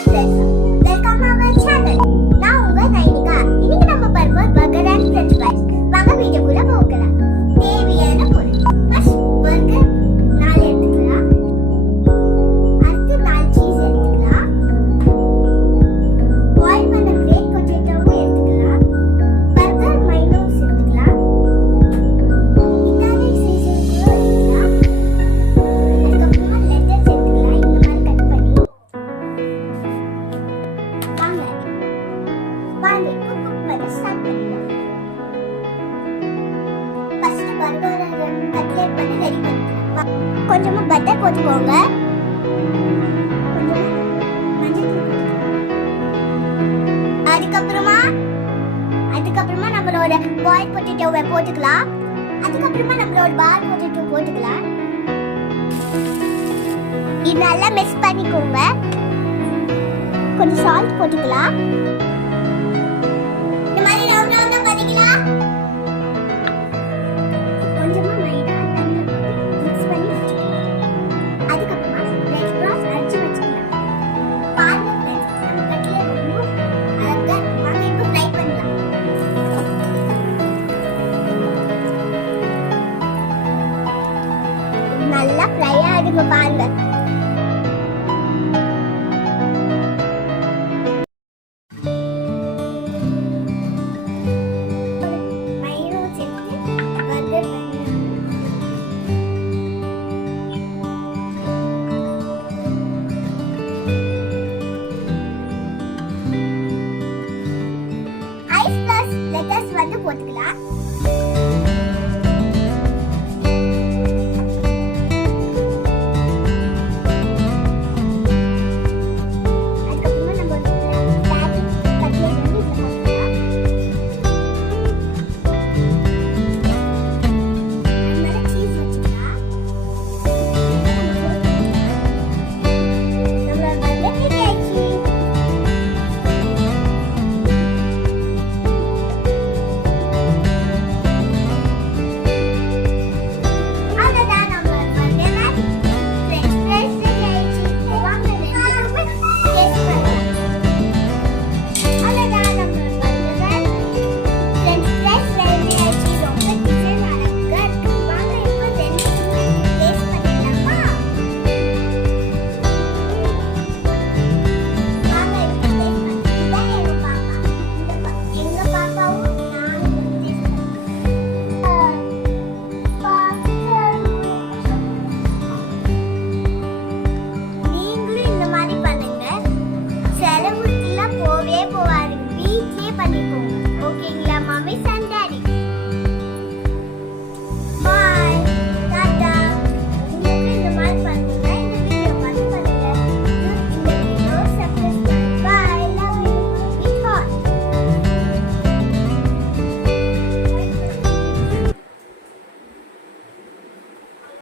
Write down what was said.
friends, welcome our channel. நான் உங்க நைனிகா. இன்னைக்கு நம்ம பார்ப்போம் burger and french fries. வாங்க வீடியோக்குள்ள போகலாம். தேவையான பொருள். ஃபர்ஸ்ட் burger 4 எடுத்துக்கலாம். அடுத்து 4 சீஸ் எடுத்துக்கலாம். பாயில் பண்ண கிரேட் பொட்டேட்டோவும் எடுத்துக்கலாம். burger மைனஸ் எடுத்துக்கலாம். இட்டாலியன் சீசன் கூட எடுத்துக்கலாம். அதுக்கப்புறமா லெட்டஸ் எடுத்துக்கலாம். இந்த மாதிரி கட் பண்ணி வாங்க இப்போ குக் பண்ண ஸ்டார்ட் பண்ணிடலாம். ஃபர்ஸ்ட் பர்கரை கட்லெட் பண்ணி ரெடி பண்ணிக்கலாம். கொஞ்சமா பட்டர் போட்டுக்கோங்க. கொஞ்சமா மஞ்சள் தூள் போட்டுக்கோங்க. அதுக்கப்புறமா நம்மளோட பாயில் பொட்டேட்டோவை போட்டுக்கலாம். அதுக்கப்புறமா நம்மளோட பால் பொட்டேட்டோ போட்டுக்கலாம். இது நல்லா மிக்ஸ் பண்ணிக்கோங்க. கொஞ்சம் சால்ட் போட்டுக்கலாம்.